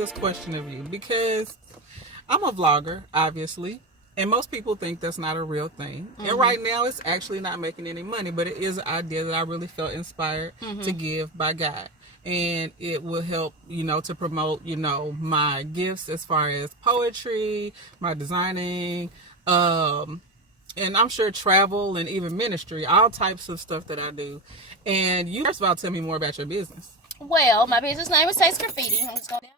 this question of you because I'm a vlogger, obviously, and most people think that's not a real thing. And right now, it's actually not making any money, but it is an idea that I really felt inspired to give by God. And it will help, to promote, my gifts as far as poetry, my designing, and I'm sure travel and even ministry, all types of stuff that I do. And you first of all tell me more about your business. Well, my business name is Tasty Graffiti. I'm just going down.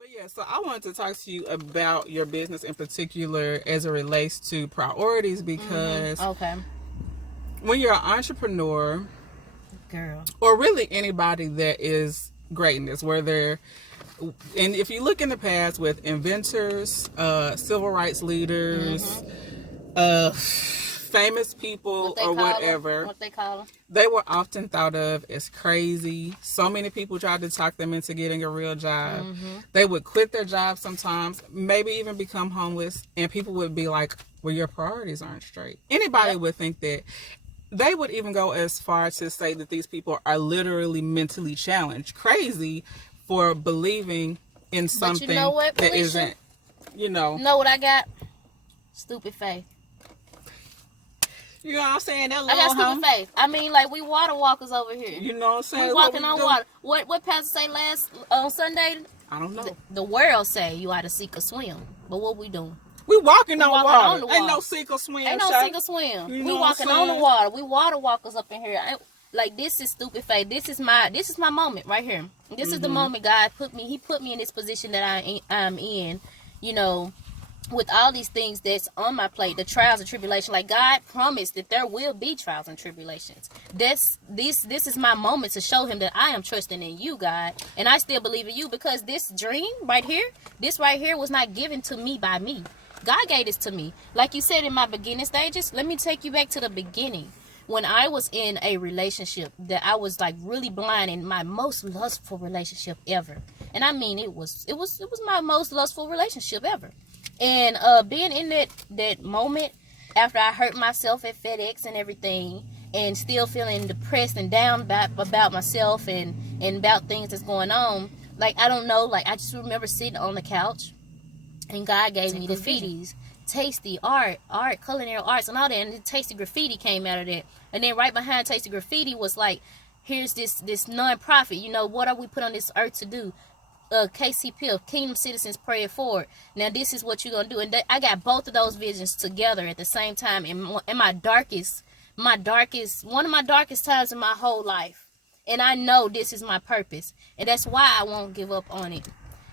But yeah, so I wanted to talk to you about your business in particular as it relates to priorities because Okay. when you're an entrepreneur, Girl. or really anybody that is greatness, whether, and if you look in the past with inventors, civil rights leaders, famous people or whatever, what they call them, they were often thought of as crazy. So many people tried to talk them into getting a real job. They would quit their job sometimes, maybe even become homeless, and people would be like, well, your priorities aren't straight. Anybody would think that. They would even go as far to say that these people are literally mentally challenged, crazy for believing in something but you know what, that Felicia? isn't, Know what I got? Stupid faith. You know what I'm saying? That I got stupid faith. I mean, like, we water walkers over here. You know what I'm saying? We walking on water. What Pastor say on Sunday? I don't know. The world say you ought to seek or swim. But what we doing? We walking on on water. the water. Ain't no sink or swim. Ain't no sink or swim. We walking on the water. We water walkers up in here. Like, this is stupid faith. This is my moment right here. This is the moment God put me. He put me in this position that I'm in. With all these things that's on my plate, the trials and tribulation. Like, God promised that there will be trials and tribulations. This is my moment to show him that I am trusting in you, God, and I still believe in you, because this dream right here, was not given to me by me. God gave this to me. Like you said in my beginning stages, let me take you back to the beginning. When I was in a relationship that I was like really blind in, my most lustful relationship ever. And I mean, it was my most lustful relationship ever. And being in that moment after I hurt myself at FedEx and everything, and still feeling depressed and down about myself and about things that's going on, like, I don't know, like, I just remember sitting on the couch, and God gave me the Graffiti's, Tasty art, culinary arts, and all that. And the Tasty Graffiti came out of that. And then right behind Tasty Graffiti was like, here's this non-profit. What are we put on this earth to do? KCP, Kingdom Citizens Pray It Forward. Now this is what you're gonna do. And I got both of those visions together at the same time. In one of my darkest times in my whole life. And I know this is my purpose, and that's why I won't give up on it.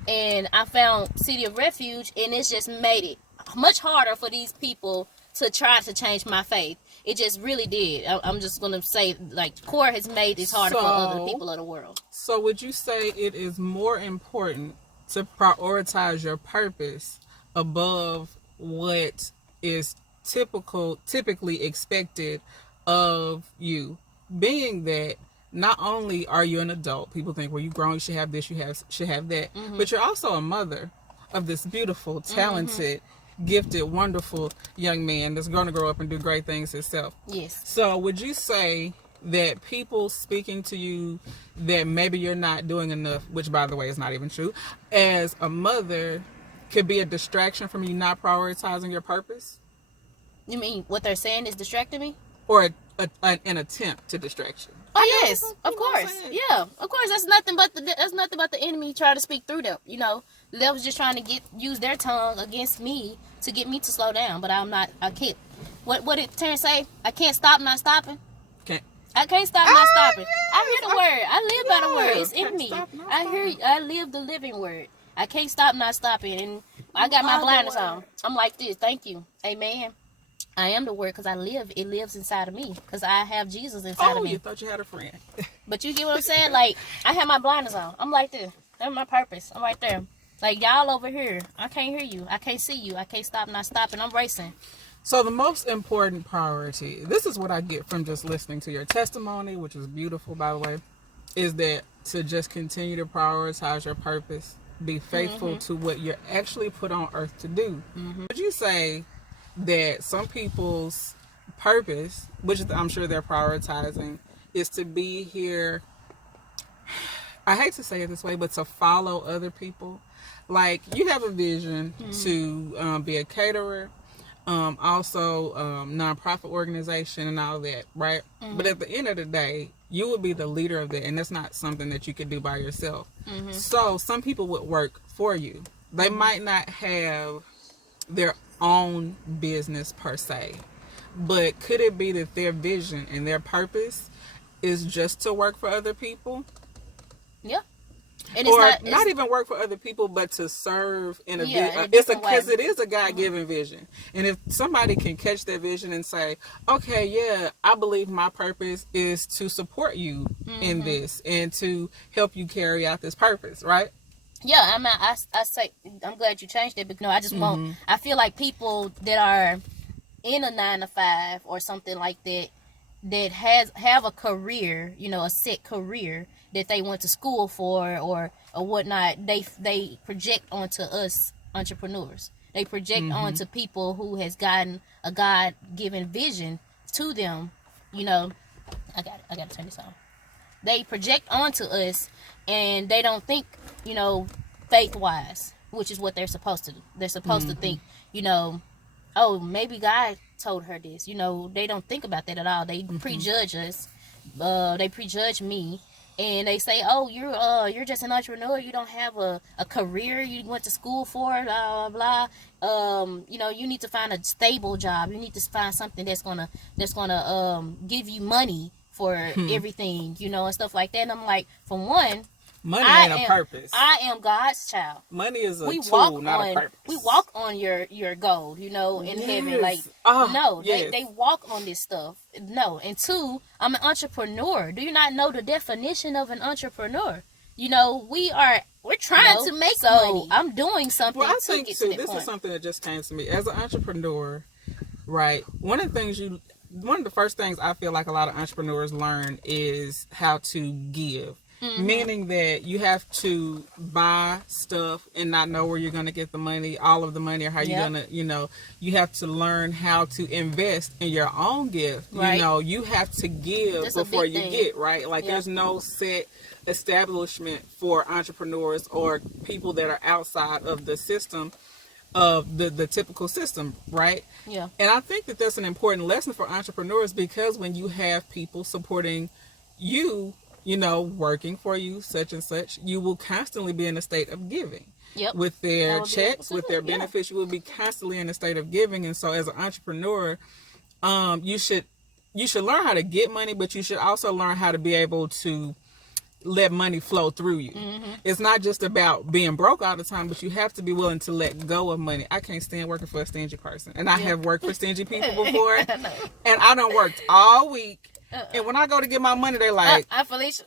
And I found City of Refuge, and it's just made it much harder for these people to try to change my faith. It just really did. I'm just going to say, like, CORE has made this harder for other people of the world. So would you say it is more important to prioritize your purpose above what is typically expected of you, being that not only are you an adult, people think, well, you grown, you should have this, should have that, but you're also a mother of this beautiful, talented, gifted, wonderful young man that's going to grow up and do great things himself. Yes. So would you say that people speaking to you that maybe you're not doing enough, which by the way is not even true, as a mother, could be a distraction from you not prioritizing your purpose? You mean what they're saying is distracting me? Or an attempt to distract you? Oh yes, of course. Yeah, of course. That's nothing but the enemy trying to speak through them. They was just trying to use their tongue against me to get me to slow down. But I'm not. I can't. What did Terrence say? I can't stop not stopping. I can't stop not stopping. I hear the word. I live by the word. It's in me. I live the living word. I can't stop not stopping. And I got my blinders on. I'm like this. Thank you. Amen. I am the word because I live. It lives inside of me because I have Jesus inside of me. Oh, you thought you had a friend. But you get what I'm saying? Like, I have my blinders on. I'm like this. That's my purpose. I'm right there. Like, y'all over here, I can't hear you. I can't see you. I can't stop not stopping. I'm racing. So the most important priority, this is what I get from just listening to your testimony, which is beautiful, by the way, is that to just continue to prioritize your purpose, be faithful to what you're actually put on earth to do. Would you say that some people's purpose, which I'm sure they're prioritizing, is to be here I hate to say it this way, but to follow other people. Like, you have a vision to be a caterer, also nonprofit organization and all that, right? But at the end of the day, you will be the leader of that, and that's not something that you could do by yourself. So some people would work for you. They might not have their own business per se, but could it be that their vision and their purpose is just to work for other people? Yeah. And it's not even work for other people, but to serve in a because it is a God-given vision. And if somebody can catch that vision and say, okay, yeah, I believe my purpose is to support you in this and to help you carry out this purpose, right? Yeah, I say I'm glad you changed it, because I just want, I feel like people that are in a 9-to-5 or something like that, that have a career, a set career that they went to school for or whatnot, they project onto us entrepreneurs. They project onto people who has gotten a God-given vision to them. I gotta turn this on. They project onto us, and they don't think, faith-wise, which is what they're supposed to do. They're supposed to think, oh, maybe God told her this. They don't think about that at all. They prejudge us. They prejudge me, and they say, oh, you're just an entrepreneur. You don't have a career you went to school for, blah, blah, blah. You need to find a stable job. You need to find something that's gonna give you money for everything, and stuff like that. And I'm like, for one, money ain't a purpose. I am God's child. Money is a tool, not a purpose. We walk on your gold, in heaven. Like, they walk on this stuff. No. And two, I'm an entrepreneur. Do you not know the definition of an entrepreneur? We're trying to make money. I'm doing something. Well, I think too, this is something that just came to me. As an entrepreneur, right? One of the first things I feel like a lot of entrepreneurs learn is how to give. Meaning that you have to buy stuff and not know where you're going to get the money, all of the money, or how you're going to, you have to learn how to invest in your own gift. Right. You have to give before you get, right? Like, there's no set establishment for entrepreneurs or people that are outside of the system, of the typical system, right? Yeah. And I think that that's an important lesson for entrepreneurs, because when you have people supporting you, working for you, such and such, you will constantly be in a state of giving. Yep. With their checks, with their benefits, you will be constantly in a state of giving. And so as an entrepreneur, you should learn how to get money, but you should also learn how to be able to let money flow through you. It's not just about being broke all the time, but you have to be willing to let go of money. I can't stand working for a stingy person. And I have worked for stingy people before. And I done worked all week. And when I go to get my money, they like, Felicia.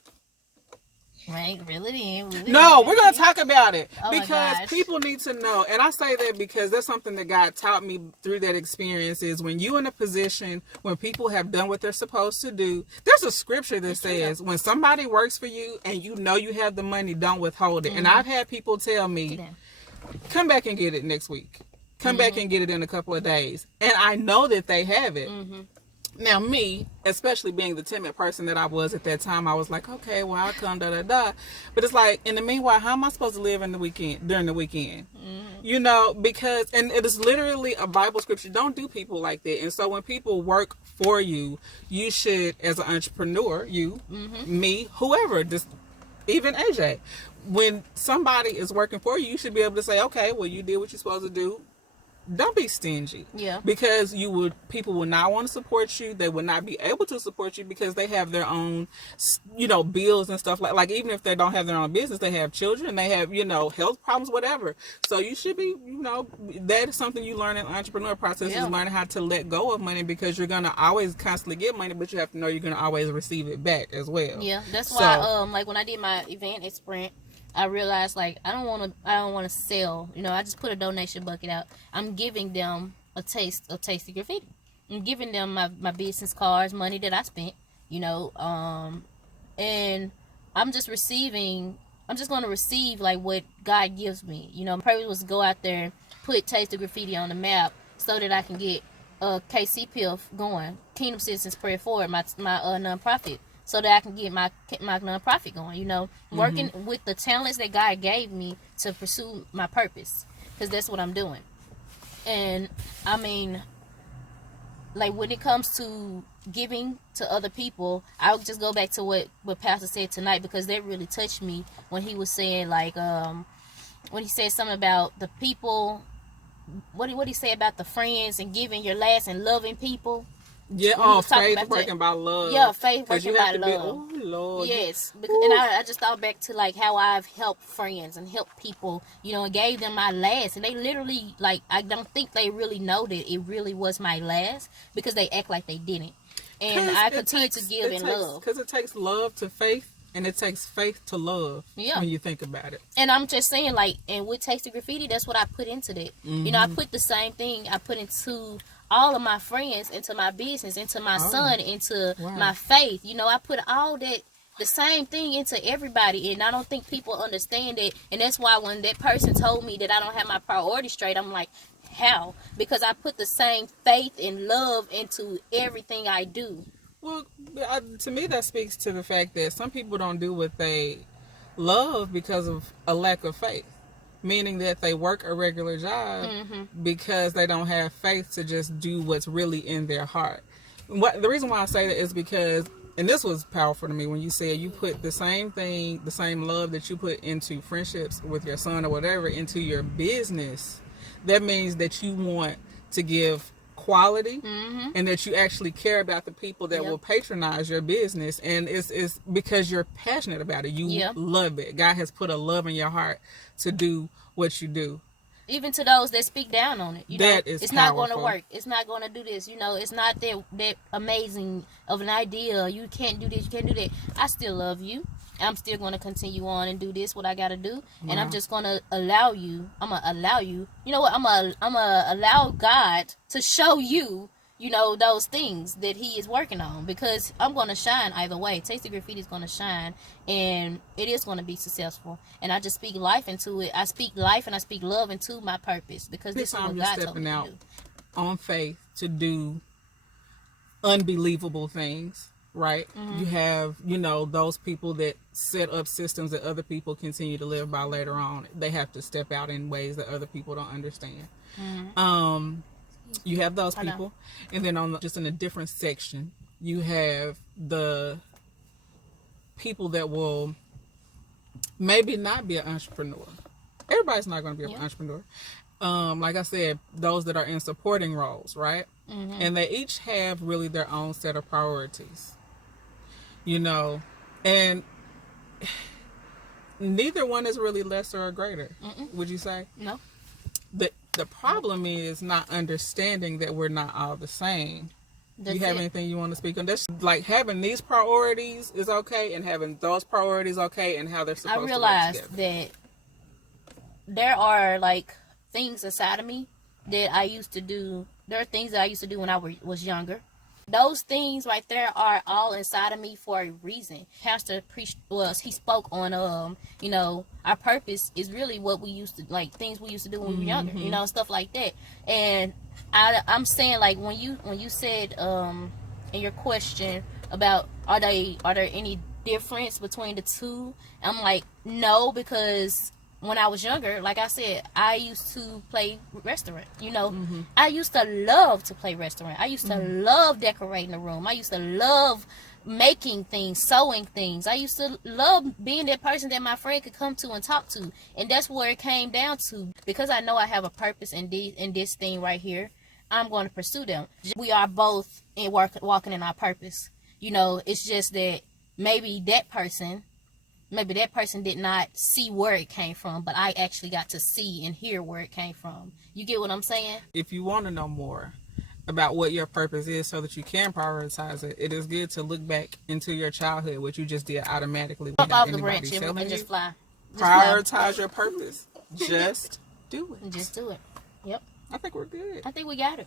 Right, really? No, we're going to talk about it, because people need to know. And I say that because that's something that God taught me through that experience, is when you're in a position when people have done what they're supposed to do. There's a scripture that says when somebody works for you and you know you have the money, don't withhold it. And I've had people tell me, come back and get it next week. Come back and get it in a couple of days. And I know that they have it. Now, me, especially being the timid person that I was at that time, I was like, okay, well, I'll come, da-da-da. But it's like, in the meanwhile, how am I supposed to live during the weekend? Because, and it is literally a Bible scripture. Don't do people like that. And so when people work for you, you should, as an entrepreneur, me, whoever, just even AJ, when somebody is working for you, you should be able to say, okay, well, you did what you're supposed to do. Don't be stingy. Yeah. Because people will not want to support you. They will not be able to support you because they have their own, bills and stuff like even if they don't have their own business, they have children, they have, health problems, whatever. So you should be, that is something you learn in the entrepreneur process, is learning how to let go of money, because you're going to always constantly get money, but you have to know you're going to always receive it back as well. Yeah. That's why, like when I did my event at Sprint, I realized, like, I don't want to sell. I just put a donation bucket out. I'm giving them a taste of Tasty Graffiti. I'm giving them my business cards, money that I spent, and I'm just receiving. I'm just going to receive, like, what God gives me. My purpose was to go out there, put Tasty Graffiti on the map so that I can get KCPF going, Kingdom Citizens Prayer Forward, my nonprofit. so that I can get my nonprofit going. You know, working with the talents that God gave me to pursue my purpose, because that's what I'm doing. And I mean, like when it comes to giving to other people, I'll just go back to what Pastor said tonight, because that really touched me when he was saying, like, when he said something about the people. What did he say about the friends and giving your last and loving people? Yeah, faith working by love. Yeah, faith working by love. Oh, Lord. Yes, and I just thought back to like how I've helped friends and helped people, you know, and gave them my last, and they literally, like, I don't think they really know that it really was my last, because they act like they didn't. And I continue to give in love. Because it takes love to faith, and it takes faith to love. Yeah. When you think about it. And I'm just saying, like, and with Tasty Graffiti, that's what I put into that. You know, I put the same thing I put into all of my friends, into my business, into my son, into my faith. You know, I put all that, the same thing, into everybody, and I don't think people understand it. And that's why when that person told me that I don't have my priorities straight, I'm like, how? Because I put the same faith and love into everything I do. Well, to me, that speaks to the fact that some people don't do what they love because of a lack of faith. Meaning that they work a regular job because they don't have faith to just do what's really in their heart. The reason why I say that is because, and this was powerful to me when you said you put the same thing, the same love that you put into friendships with your son or whatever into your business. That means that you want to give quality and that you actually care about the people that will patronize your business, and it's because you're passionate about it. You love it. God has put a love in your heart to do what you do. Even to those that speak down on it, you know, it's powerful. Not going to work. It's not going to do this. You know, it's not that amazing of an idea. You can't do this. You can't do that. I still love you. I'm still going to continue on and do this, what I got to do. And I'm just going to allow you. I'm going to allow you. You know what? I'm going to allow God to show you, you know, those things that he is working on. Because I'm going to shine either way. Tasty Graffiti is going to shine. And it is going to be successful. And I just speak life into it. I speak life and I speak love into my purpose. Because this is what God told me to do. On faith to do unbelievable things. Right? You have, you know, those people that set up systems that other people continue to live by later on. They have to step out in ways that other people don't understand. You have those people. And then just in a different section, you have the people that will maybe not be an entrepreneur. Everybody's not going to be an entrepreneur. Like I said, those that are in supporting roles, right? And they each have really their own set of priorities. You know, and neither one is really lesser or greater. Would you say? No. The problem is not understanding that we're not all the same. Do you have anything you want to speak on? That's like having these priorities is okay, and having those priorities okay, and how they're supposed to work together. I realized that there are like things inside of me that I used to do. There are things that I used to do when I was younger. Those things right there are all inside of me for a reason. Pastor he spoke on, you know, our purpose is really what we used to, like, things we used to do when we were younger, you know, stuff like that. And I'm saying, like, when you said in your question about are there any difference between the two, I'm like, no, because when I was younger, like I said, I used to play restaurant, you know. I used to love to play restaurant. I used to love decorating a room. I used to love making things, sewing things. I used to love being that person that my friend could come to and talk to. And that's where it came down to. Because I know I have a purpose in this thing right here, I'm going to pursue them. We are both walking in our purpose. You know, it's just that maybe that person did not see where it came from, but I actually got to see and hear where it came from. You get what I'm saying? If you want to know more about what your purpose is so that you can prioritize it, it is good to look back into your childhood, which you just did automatically. Jump off the branch and just fly. Prioritize your purpose. Just do it. Just do it. Yep. I think we're good. I think we got it.